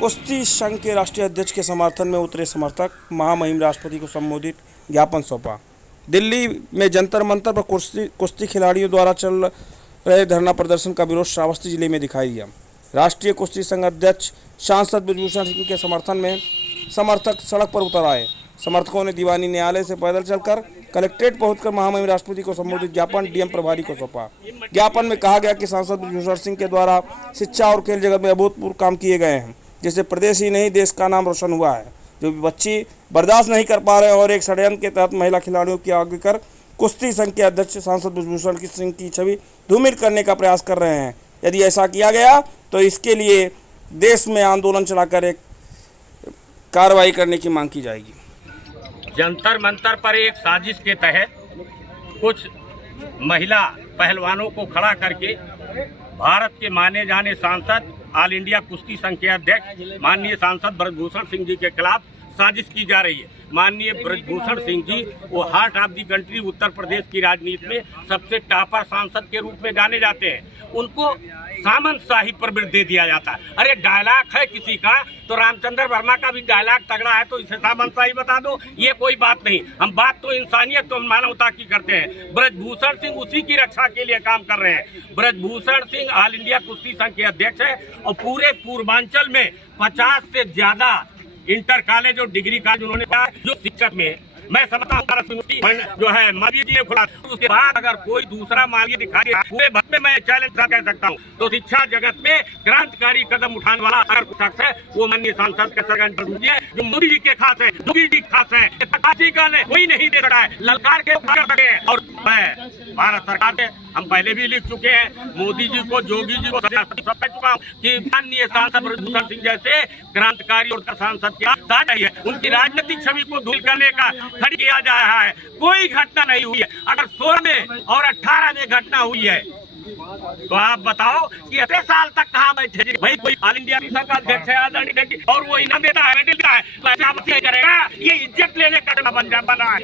कुश्ती संघ के राष्ट्रीय अध्यक्ष के समर्थन में उतरे समर्थक महामहिम राष्ट्रपति को संबोधित ज्ञापन सौंपा। दिल्ली में जंतर मंतर पर कुश्ती खिलाड़ियों द्वारा चल रहे धरना प्रदर्शन का विरोध श्रावस्ती जिले में दिखाई दिया। राष्ट्रीय कुश्ती संघ अध्यक्ष सांसद ब्रजभूषण सिंह के समर्थन में समर्थक सड़क पर उतर आए। समर्थकों ने दीवानी न्यायालय से पैदल चलकर कलेक्ट्रेट पहुंचकर महामहिम राष्ट्रपति को संबोधित ज्ञापन डीएम प्रभारी को सौंपा। ज्ञापन में कहा गया कि सांसद ब्रजभूषण सिंह के द्वारा शिक्षा और खेल जगत में अभूतपूर्व काम किए गए हैं, जिससे प्रदेश ही नहीं देश का नाम रोशन हुआ है। जो बच्ची बर्दाश्त नहीं कर पा रहे हैं और एक षड्यंत्र के तहत महिला खिलाड़ियों की आगे कर कुश्ती संघ के अध्यक्ष सांसद ब्रजभूषण सिंह की छवि धूमिल करने का प्रयास कर रहे हैं। यदि ऐसा किया गया तो इसके लिए देश में आंदोलन चलाकर एक कार्रवाई करने की मांग की जाएगी। जंतर मंतर पर एक साजिश के तहत कुछ महिला पहलवानों को खड़ा करके भारत के माने जाने सांसद ऑल इंडिया कुश्ती संघ के अध्यक्ष माननीय सांसद ब्रजभूषण सिंह जी के खिलाफ साजिश की जा रही है। माननीय ब्रजभूषण सिंह जी वो heart of the country Uttar Pradesh की राजनीति में सबसे टॉपर सांसद के रूप में जाने जाते हैं। उनको सामंतशाही पर दे दिया जाता है। अरे डायलॉग है किसी का तो रामचंद्र वर्मा का भी डायलॉग तगड़ा है तो इसे सामंतशाही बता दो, ये कोई बात नहीं। हम बात तो इंसानियत और मानवता की करते हैं। ब्रजभूषण सिंह उसी की रक्षा के लिए काम कर रहे हैं। ब्रजभूषण सिंह ऑल इंडिया कुश्ती संघ के अध्यक्ष है और पूरे पूर्वांचल में 50 से ज्यादा इंटर कॉलेज और डिग्री कॉलेज उन्होंने कहा जो शिक्षक में मैं समझता हूँ जो है मालवीय जी ने खुला। उसके बाद अगर कोई दूसरा मालवीय दिखाई पूरे भारत में मैं चैलेंज कह सकता हूँ तो शिक्षा जगत में क्रांतिकारी कदम उठाने वाला अगर शख्स है वो माननीय सांसद के सरगन है जो मोदी जी के खास है, योगी जी खास है, कोई नहीं दे रहा है, ललकार के सके। और भारत सरकार से हम पहले भी लिख चुके हैं, मोदी जी को, योगी जी को सब कह चुका हूँ कि माननीय सांसद ब्रजभूषण सिंह जैसे क्रांतिकारी और सांसद के साथ है उनकी राजनीतिक छवि को धूल करने का खड़ी किया जा रहा है। कोई घटना नहीं हुई है। अगर 16 में और 18 में घटना हुई है तो आप बताओ कि इतने साल तक कहाँ बैठे भाई। कोई ऑल इंडिया का अध्यक्ष है आदरणीय और वो इनाम देता है, मेडल देता है, तो करेगा ये इज्जत लेने का बना है।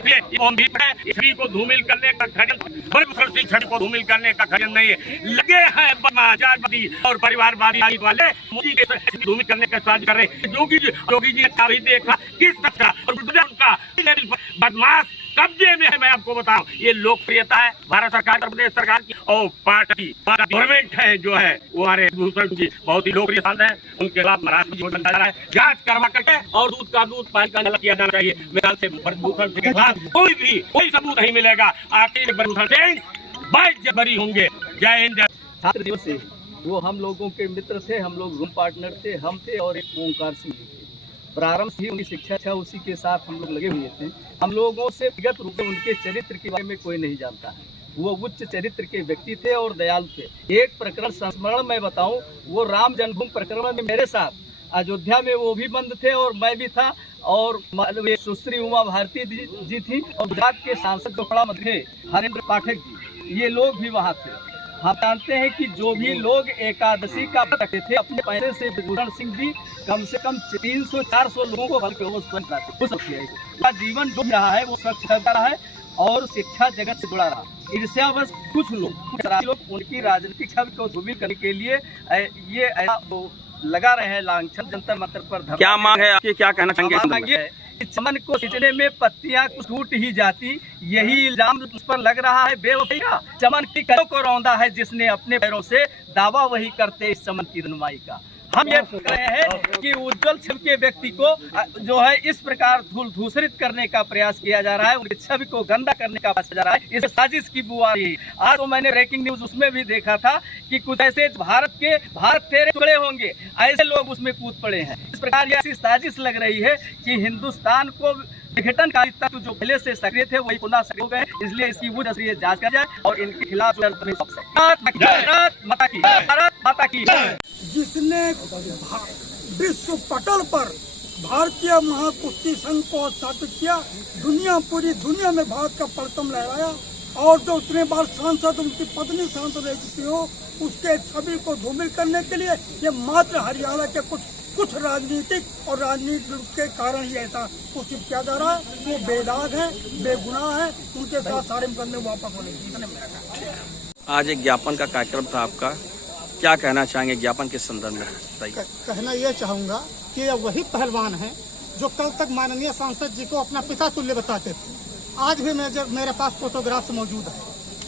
छवि को धूमिल करने का ब्रजभूषण सिंह छवि को धूमिल करने का खजन नहीं है। लगे हैं आजादी और परिवारवादी वाले मोदी के धूमिल करने का साजिश कर रहे हैं। योगी जी ने भी देखा किस तरह उनका बदमाश कब्जे में है। मैं आपको बताऊं ये लोकप्रियता है भारत सरकार, प्रदेश सरकार की और पार्टी गवर्नमेंट है जो है वो हमारे ब्रजभूषण जी बहुत ही लोकप्रिय सांसद है। उनके खिलाफ महाराष्ट्र योजना चल रहा है, जांच करवा करके और दूध का दूध पानी का नल किया जाना चाहिए। मेरे ख्याल से ब्रजभूषण सिंह के खिलाफ कोई सबूत नहीं मिलेगा। आखिर ब्रजभूषण सिंह 22 जनवरी होंगे। जय हिंद। छात्र दिवस से वो हम लोगों के मित्र थे, हम लोग रूम पार्टनर थे, हम थे और एक ओंकार सिंह थे। प्रारंभ से ही उनकी शिक्षा उससी के साथ हम लोग लगे हुए थे। हम लोगों से व्यक्तिगत रूप से उनके चरित्र के बारे में कोई नहीं जानता है। वो उच्च चरित्र के व्यक्ति थे और दयालु थे। एक प्रकरण संस्मरण मैं बताऊं, वो राम जन्मभूमि प्रकरण में मेरे साथ अयोध्या में वो भी बंद थे और मैं भी था और सुश्री उमा भारती जी थी और गुजरात के सांसद जो थे हरेंद्र पाठक जी, ये लोग भी वहाँ थे। हम जानते हैं कि जो भी लोग एकादशी का व्रत रखते थे अपने पैसे से ब्रजभूषण सिंह जी कम से कम 300-400 लोगों को जीवन जो रहा है वो स्वच्छ रहा है और शिक्षा जगत से जुड़ा रहा। ईर्ष्यावश कुछ लोग उनकी राजनीतिक छवि को धूमिल करने के लिए ये लगा रहे हैं लांछन जंतर मंतर पर। क्या मांग है आपकी, क्या कहना चाहेंगे? चमन को सिंचने में पत्तियां कुछ टूट ही जाती, यही इल्जाम उस पर लग रहा है बेवफाई का। चमन की कलियों को रौंदा है जिसने अपने पैरों से, दावा वही करते इस चमन की रनुमाई का। हम ये कह रहे हैं कि उज्जवल छवि के व्यक्ति को जो है इस प्रकार धूसरित करने का प्रयास किया जा रहा है, उनकी छवि को गंदा करने का प्रयास जा रहा है। इस साजिश की बुआई आज तो मैंने ब्रेकिंग न्यूज उसमें भी देखा था कि कुछ ऐसे भारत तेरे टुकड़े होंगे ऐसे लोग उसमें कूद पड़े हैं। इस प्रकार ऐसी साजिश लग रही है कि हिंदुस्तान को विघटनकारी तत्व जो पहले से सक्रिय थे वही पुनः सक्रिय हो गए। इसलिए इसकी वो जांच कर जाए और इनके खिलाफ भारत माता की जिसने विश्व पटल पर भारतीय महाकुश्ती संघ को स्थापित किया, पूरी दुनिया में भारत का परचम लहराया और जो उतने बार सांसद उनकी पत्नी सांसद रह चुकी हो उसके छवि को धूमिल करने के लिए ये मात्र हरियाणा के कुछ राजनीतिक और राजनीति के कारण ही ऐसा कुछ किया जा रहा है। वो बेदाग है, बेगुनाह है, उनके साथ सारे मुकदमे वापस होने की। आज एक ज्ञापन का कार्यक्रम था आपका, क्या कहना चाहेंगे ज्ञापन के संदर्भ में? बताइए। कहना यह चाहूंगा कि ये वही पहलवान हैं जो कल तक माननीय सांसद जी को अपना पिता तुल्य बताते थे। आज भी मेरे पास फोटोग्राफ्स मौजूद है।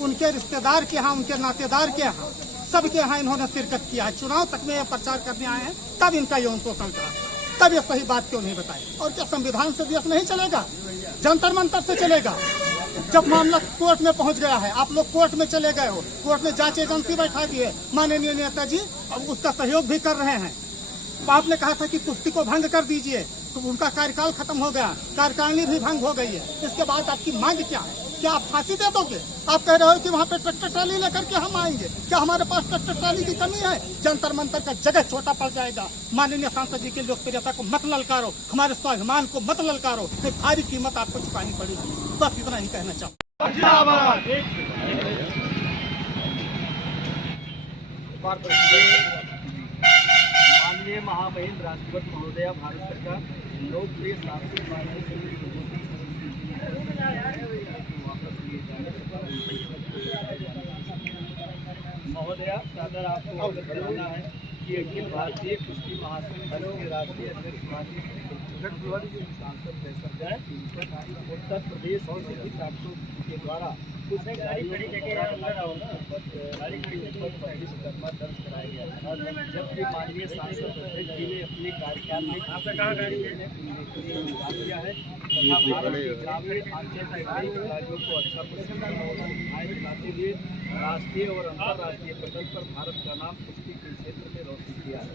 उनके रिश्तेदार के यहाँ, उनके नातेदार के यहाँ, सबके यहाँ इन्होंने शिरकत किया है। चुनाव तक में ये प्रचार करने आए हैं, तब इनका यौन शोषण करा, तब ये सही बात क्यों नहीं बताई? और क्या संविधान से देश नहीं चलेगा? जंतर मंतर से चलेगा? जब मामला कोर्ट में पहुंच गया है, आप लोग कोर्ट में चले गए हो, कोर्ट में जांच एजेंसी बैठा दी है, माननीय नेताजी अब उसका सहयोग भी कर रहे हैं। तो आपने कहा था कि कुश्ती को भंग कर दीजिए, तो उनका कार्यकाल खत्म हो गया, कार्यकारिणी भी भंग हो गई है। इसके बाद आपकी मांग क्या है? क्या आप फांसी दे दोगे? आप कह रहे हो कि वहाँ पे ट्रैक्टर ट्राली लेकर के हम आएंगे। क्या हमारे पास ट्रैक्टर ट्राली की कमी है? जंतर मंतर का जगह छोटा पड़ जाएगा। माननीय सांसद जी की लोकप्रियता को मत ललकारो, हमारे स्वाभिमान को मत ललकारो, तो भारी कीमत आपको चुकानी पड़ेगी। बस इतना ही कहना चाहूँ। माननीय महामहिम राष्ट्रपति महोदया, भारत सरकार लोकप्रिय सांसद माननीय महोदया, सादर आपको अवगत कराना है कि अखिल भारतीय कुश्ती महासंघ के राष्ट्रीय अध्यक्ष माननीय सांसद फैसल जाए उत्तर प्रदेश और सभी ताकतों के द्वारा कुछ मुकदमा दर्ज कराया गया है। जबकि माननीय सांसद अध्यक्ष जी ने अपने कार्यकाल में किया है तथा भारत के ग्रामीण ढांचे से कई खिलाड़ियों को अच्छा प्रशिक्षण और सुविधाएं दिलाते हुए राष्ट्रीय और अंतर्राष्ट्रीय पटल पर भारत का नाम कुश्ती के क्षेत्र में रोशन किया है।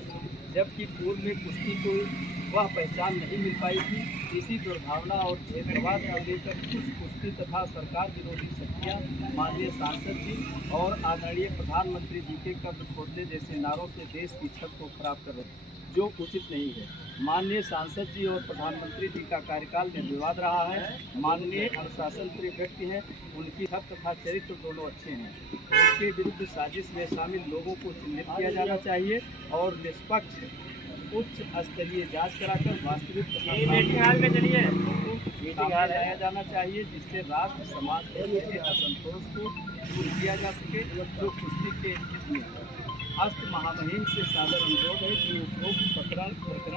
जबकि पूर्व में कुश्ती को वह पहचान नहीं मिल पाई थी। इसी दुर्भावना और भेदभाव को लेकर कुछ कुश्ती तथा सरकार विरोधी शक्तियाँ माननीय सांसद जी और आदरणीय प्रधानमंत्री जी के कब्र खोदने जैसे नारों से देश की छत को खराब कर रहे हैं, जो उचित नहीं है। माननीय सांसद जी और प्रधानमंत्री जी का कार्यकाल निर्विवाद रहा है। माननीय अनुशासन प्रिय व्यक्ति हैं, उनकी हक तथा चरित्र दोनों अच्छे हैं। उनके विरुद्ध साजिश में शामिल लोगों को चिन्हित किया जाना चाहिए और निष्पक्ष उच्च स्तरीय जांच कराकर वास्तविक लाया जाना चाहिए, जिससे राष्ट्र समाज के असंतोष को दूर किया जा सके। जो कुश्ती के हित में अस्त महामहिम से सादर अनुरोध है कि उपरोक्त प्रकरण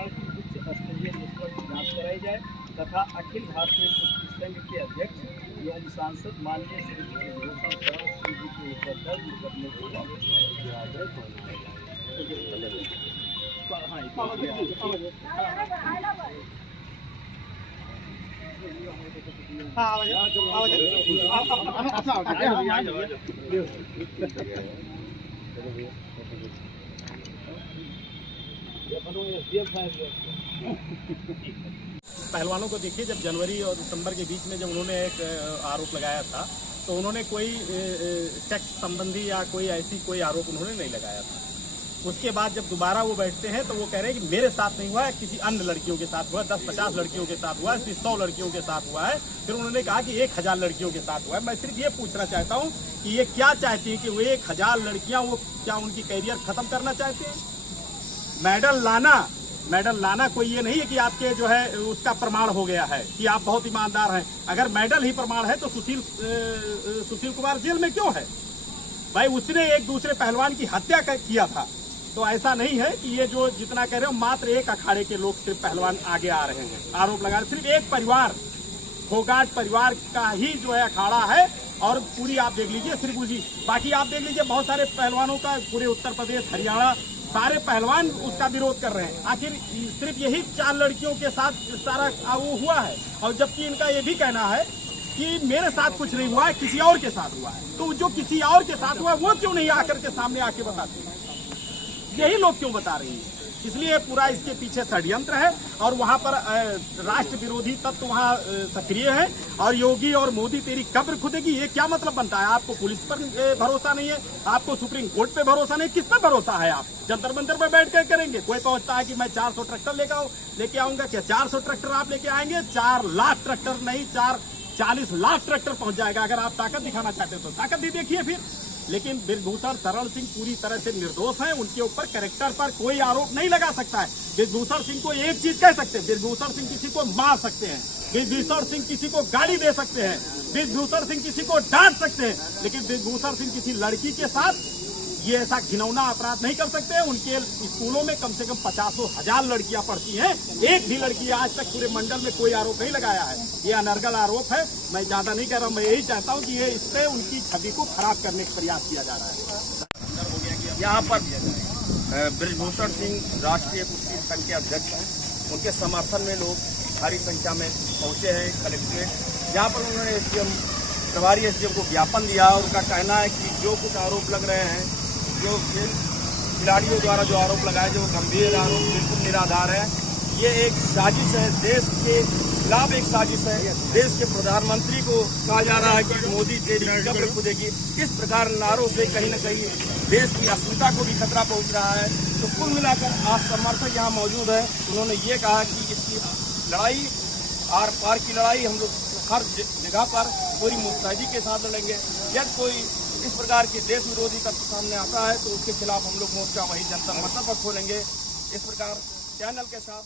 की उच्च स्तरीय निष्पक्ष जांच कराई जाए तथा अखिल भारतीय कुश्ती संघ के अध्यक्ष एवं सांसद माननीय श्री भूषण शरण सिंह जी के ऊपर दर्ज मुकदमे को वापस लिया जाए। पहलवानों को देखिए, जब जनवरी और दिसंबर के बीच में जब उन्होंने एक आरोप लगाया था, तो उन्होंने कोई सेक्स संबंधी या कोई ऐसी कोई आरोप उन्होंने नहीं लगाया था। उसके बाद जब दोबारा वो बैठते हैं तो वो कह रहे हैं कि मेरे साथ नहीं हुआ है, किसी अन्य लड़कियों के साथ हुआ है, 10-50 लड़कियों के साथ हुआ है, 100 लड़कियों के साथ हुआ है। फिर उन्होंने कहा कि 1000 लड़कियों के साथ हुआ है। मैं सिर्फ ये पूछना चाहता हूँ कि ये क्या चाहती है कि वो 1000 लड़कियाँ, वो क्या उनकी कैरियर खत्म करना चाहते हैं? मेडल लाना कोई ये नहीं है कि आपके जो है उसका प्रमाण हो गया है कि आप बहुत ईमानदार हैं। अगर मेडल ही प्रमाण है तो सुशील कुमार जेल में क्यों है? भाई उसने एक दूसरे पहलवान की हत्या किया था। तो ऐसा नहीं है कि ये जो जितना कह रहे हो मात्र एक अखाड़े के लोग सिर्फ पहलवान आगे आ रहे हैं आरोप लगा रहे। सिर्फ एक परिवार, फोगाट परिवार का ही जो है अखाड़ा है। और पूरी आप देख लीजिए सिर्फ उसी, बाकी आप देख लीजिए बहुत सारे पहलवानों का, पूरे उत्तर प्रदेश, हरियाणा, सारे पहलवान उसका विरोध कर रहे हैं। आखिर सिर्फ यही 4 लड़कियों के साथ सारा वो हुआ है। और जबकि इनका ये भी कहना है कि मेरे साथ कुछ नहीं हुआ है, किसी और के साथ हुआ है। तो जो किसी और के साथ हुआ है वो क्यों नहीं आकर के सामने आके बताते हैं? यही लोग क्यों बता रही हैं? इसलिए पूरा इसके पीछे षड्यंत्र है और वहां पर राष्ट्र विरोधी तत्व वहां सक्रिय है। और योगी और मोदी तेरी कब्र खुदेगी, ये क्या मतलब बनता है? आपको पुलिस पर भरोसा नहीं है, आपको सुप्रीम कोर्ट पे भरोसा नहीं, किस पर भरोसा है? आप जंतर मंतर पर बैठ कर करेंगे। कोई पहुंचता है कि मैं 400 ट्रैक्टर लेके आऊंगा। क्या 400 ट्रैक्टर आप लेके आएंगे? 4 लाख ट्रैक्टर नहीं, 40 लाख ट्रैक्टर पहुंच जाएगा। अगर आप ताकत दिखाना चाहते तो ताकत भी देखिए फिर। लेकिन बृजभूषण शरण सिंह पूरी तरह से निर्दोष हैं। उनके ऊपर कैरेक्टर पर कोई आरोप नहीं लगा सकता है। बृजभूषण सिंह को एक चीज कह सकते हैं, बृजभूषण सिंह किसी को मार सकते हैं, बृजभूषण सिंह किसी को गाली दे सकते हैं, बृजभूषण सिंह किसी को डांट सकते हैं, लेकिन बृजभूषण सिंह किसी लड़की के साथ ये ऐसा घिनौना अपराध नहीं कर सकते। उनके स्कूलों में कम से कम 50,000 लड़कियां पढ़ती हैं, एक भी लड़की आज तक पूरे मंडल में कोई आरोप नहीं लगाया है। ये अनर्गल आरोप है। मैं ज्यादा नहीं कह रहा हूं, मैं यही चाहता हूं कि ये इस पे उनकी छवि को खराब करने का प्रयास किया जा रहा है। यहाँ पर ब्रिजभूषण सिंह राष्ट्रीय कुश्ती संघ के अध्यक्ष हैं, उनके समर्थन में लोग भारी संख्या में पहुंचे हैं कलेक्ट्रेट, जहाँ पर उन्होंने एसडीएम प्रभारी एसडीएम को ज्ञापन दिया। उनका कहना है कि जो कुछ आरोप लग रहे हैं, जो खेल खिलाड़ियों द्वारा जो आरोप लगाए, जो गंभीर आरोप बिल्कुल निराधार है। ये एक साजिश है, देश के खिलाफ एक साजिश है। देश के प्रधानमंत्री को कहा जा रहा है कि मोदी तेरी कब्र खुदेगी। इस प्रकार नारों से कहीं न कहीं देश की अस्मिता को भी खतरा पहुंच रहा है। तो कुल मिलाकर आज समर्थक यहाँ मौजूद है। उन्होंने ये कहा कि इसकी लड़ाई, आर पार की लड़ाई हम लोग हर जगह पर पूरी मुस्तैदी के साथ लड़ेंगे। यदि कोई इस प्रकार के देश विरोधी तत्व सामने आता है तो उसके खिलाफ हम लोग मोर्चा वही जनता मंच पर खोलेंगे। इस प्रकार चैनल के साथ